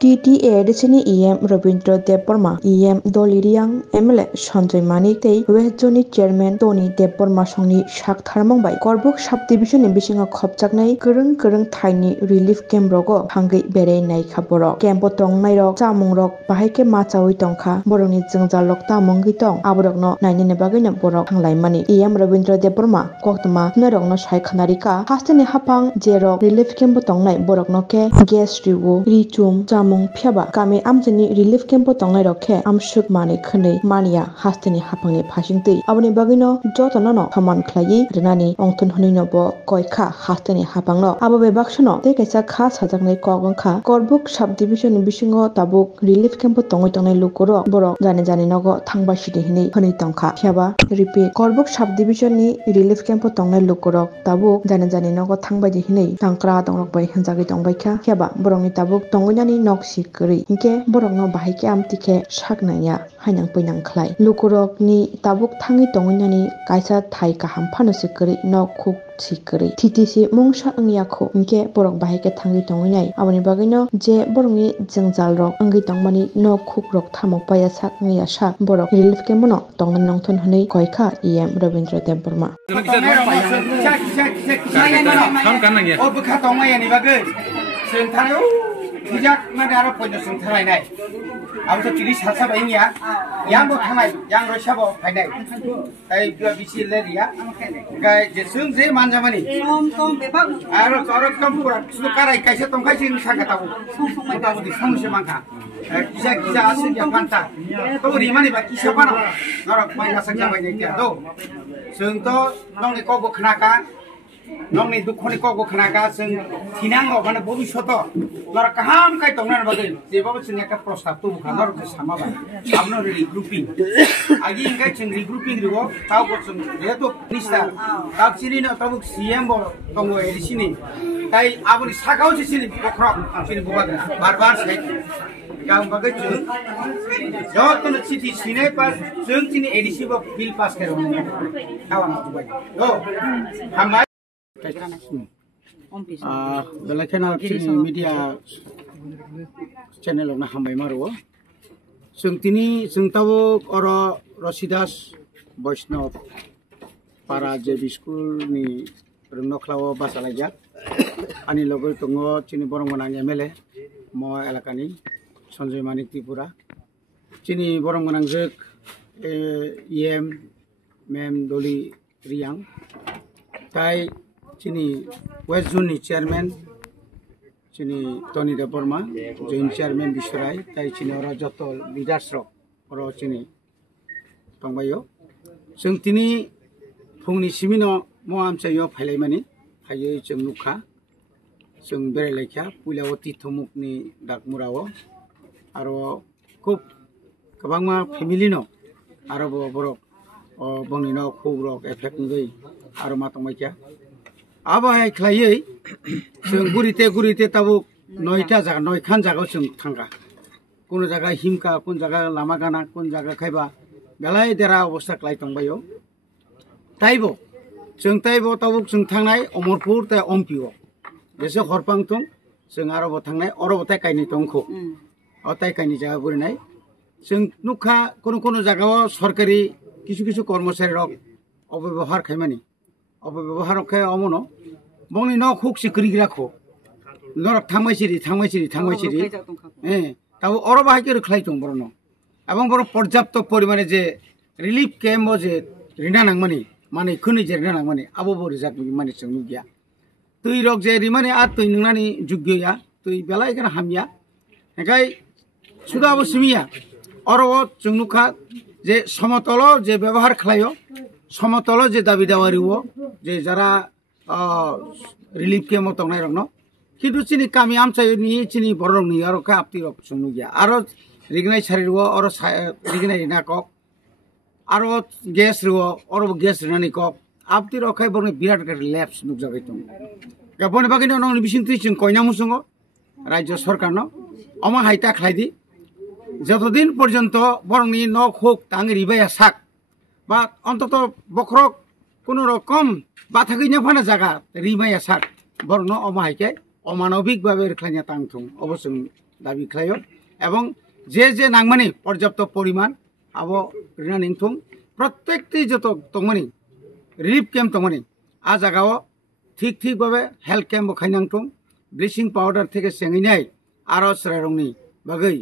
TTA Desini EM Rabindra Deborma EM Doliriang MLA Sanjay Manik tei West Zone Chairman Tony Deborma songni sak tharmangbai Korbuk Subdivision ni bisingo khopjaknai korong thaini relief camp rogo hangai berei nai khaborok camp tongnai rok chamung rok bahaike machawi tongkha borokni jwngjal rok tamonggi tong aborokno nainini bagui no borok thanglai EM Rabindra Deborma koktoma narokno sai khanarika hasteni hapang jerok relief camp tongnai borokno ke gas riwo richum chamung phiaba kami amjani relief camp tongnai rok ke amsuk mani khwnei mania hasteni hapangni phasingtui aboni bagino jotono no saman khlai rinani ongthon hunino bo koikha hasteni hapangno abobe baksono tei kaisa kha sajaknai kogongkha Korbuk Subdivision ni bisingo tabuk relief camp tongnai lukoro borok jani nogo thangba sidi hinei honei tongkha phiaba repeat Korbuk Subdivision ni relief camp tongnai lukorok tabuk jani nogo thangbai di hinei tangkra tongrok bai hanjagui tongbaikha phiaba borokni tabuk tongoinani noksi kri hingke borokno bahaike amtike saknaya hainang poinang khlai lukorok ni tabuk thangi tongoinani kaisa thai kaham phano sikri nok khuk sikri TTC mungsa angyakho hingke borok bahaike thangi tongoinai aboni bagino je borokni jwngjal rok angi tongmani nok khuk rok thamok paya sak ngiya sak borok relief camp no tongnai nongthon hunei koikha EM Rabindra Deborma Tidak mana punya sentrai naik. Aku tu pilih salsa bayi ya. Yang buat hangai, yang rasa bawa hangai. Tapi dua bisi lagi ya. Gaya jesung je manja mani. Tom bebak. Orang kampur, sukarai kaisa tong kaisa ni sangat tahu. Tahu di sana semangka. Kisah asal dia pantah. Tahu di mana bak kisah mana? Orang main asal jaman ni dia tu. Sengto, nong ni kau buat kenakan. Nong ni dukhoni kok khanaka sing thinango bana bobishoto lor kaham kai tongnan bagin je babu sing ekta prostab tu bukha lor ke sama ba amno regrouping agi ingai sing regrouping ribo tau ko sing jeto minister tak sini no tabu CM bo tongo edi sini tai abuni sakau sini bokrok sini bubagna bar sai gang bagai jung jot no city sini pas jung sini edisi bo bill pass karo kawan tu bai do hamai Belakang media channel na hambai maro. Sungtini sungtawo oro Rosidas Vaishnav para JB school ni rungnoklawo basalaja. Ani logo tongo chini borong manang MLA mo elakani Sanjay Manik Tripura. Chini borong manang jek EM Mem Doli Riang. Tai Chini West Zone Chairman Chini Tony Deborma Joint Chairman Bishrai Tai Chini ora joto leaders rok oro chini tongbayo sung tini phungni simino mo amchayo phailai mani phaye chung nukha sung bere lekha pulawati thomukni dakmurawo aro khub kabangma family no aro borok bongni no khub rok effect ngai aro matongmaikya Aba hai khlai sung gurite tabu noita jaga noikhan jaga sung thanga kono jaga himka kon jaga lama gana kon jaga khaiba belai dera obostha klai tongbayo taibo sung taibo tabu sung thangnai Omorpur te Ompio dese horpang tung sung aro bo thangnai oro bo tai kaini tongkho o tai kaini jaga burinai sung nukha kono jaga sorkari kisu কর্মচারী rok অপব্যবহার খাইমানি অপব্যবহার খাই অমনো বংনি ন খুক সিকরি রাখো নরক থামাইছিরি তাও or বাহাইকে রখাই দং বরনো এবং বড় পর্যাপ্ত পরিমাণে যে রিলিফ ক্যাম্প যে রিনা নাংমানি মানে খুনি যে রিনা নাংমানি আবো বড় জাক মানে সং নুগিয়া তুই রক যে রিমানে আর তুই নংনানি যোগ্যয়া তুই বেলাই কেন হামিয়া একাই সুদা অবসমিয়া অর জংনুখা যে সমতল যে ব্যবহার খালাইও সমতল যে দাবি দাওয়ারিও যে যারা রিলিফ ক্যাম্প তংনাই রং কিন্তু চিনি কামি আমচাই নি চিনি বড় রং নি আর কা আপতি রক সঙ্গ গিয়া আর রিগনাই ছাড়িও আর রিগনাই না কক আর গ্যাস রিও আর গ্যাস রিনানি কক আপতি রখাই বড় বিরাট গাড়ি ল্যাপস নুক জাগাই তং গাবনে বাকিনো নং বিসিন্তি চিন কয়না মুসঙ্গ রাজ্য সরকার ন অমা হাইতা খাইদি যতদিন পর্যন্ত বরংনি নখ হোক তাঙ্গি রিবাইয়া সাক বা অন্তত বখরক কোনো রকম বাথাগিনা ফানা জায়গা রিমাইয়া সাক বরং অমাহাইকে অমানবিকভাবে রেখলাইনা তাংথং অবশ্য দাবি খালাयो এবং যে নাंगमानि पर्याप्त परिमाण आबो रिना निंथुं प्रत्येकटी जत तंगमानि रिलिफ कैम्प तंगमानि आ जागाओ ठीक भावे हेल्थ कैम्प खाइनांथुं ब्लिचिंग पाउडार थेके सेंगिनाय आरो स्रायरंनि बागै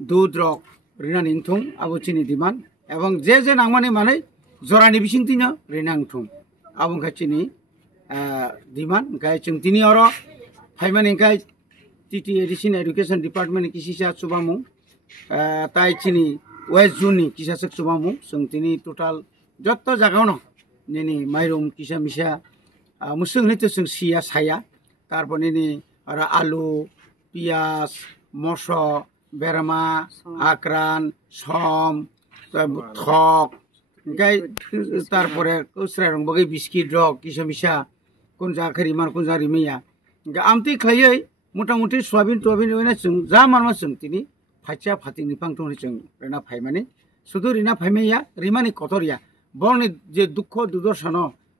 दूध रक रिना निंथुं आबो चिनि डिमान्ड एवं जे नांगमानि माने जरानि बिसिंतिनो रिनांथुं आबो खाचिनि डिमान्ड गाय जों दिनै आरो फाइमानि गाय टीटी एडिशन एडुकेशन डिपार्टमेंट किसिसा सुबामु ताई चिनि वेस्ट जोननि किसासक सुबामु जों दिनै टोटाल जत्त जागावनो निनि माइरं किसा मिसा मुसुंनि तो जों सिया साया तारपर निनि आरो आलु पियाज मसो बेरामा आक्रान सम थक गाय तारपरे उसरारं बगै बिस्किट रक किसा मिसा कोन जाखरि मान कोन जारि मैया आमति खलायै मोटामोटी सोयाबिन टोयाबिन होना जों जा मानमा जों तिनि फाइचा फातिनि पांथों जों रेना फाइमानि सुदु रिना फाइमाया रिमानि कतरिया बरनि जे दुख दुर्दशा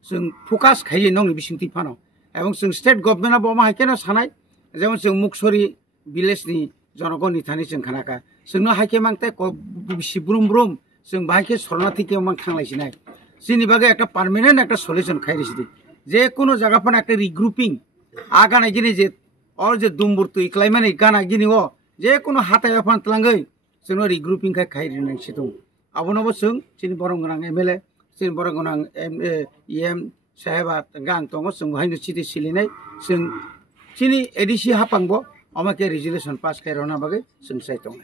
जों फोकास खायो नंनि बिसिंति फानो एवं जों स्टेट गभर्नमेन्टआ बमा हाइकेना सानाय जेमन जों मुक्सरि विलेजनि जनगणनि थानि जों खानाका जोंनो हाइके मांते बिसि ब्रुम जों बाहायके शरणार्थीके मान थांलायसिनाय जोंनि बागै একটা পার্মানেন্ট একটা সলিউশন খাইरिसिदि जे कोनो জায়গাफोरना একটা রিগ্रुपिं आगानाय गिनि जे और जे दुमबुरतु इक्लाइमानि गाना गिनि ओ जे कोनो हाथाय फान तलांगै जोंनो रिग्रुपिं खाइरिनायसि दं आबोनाबो जों जोंनि बरं गोनां एमएलए जोंनि बरं गोनां एम साहेबा गां दङ जों हायनो सिटि सिलिनाय जों जोंनि एडिसि हापांबो अमाके रिजोल्यूशन पास खाइरना बागै जों साइतों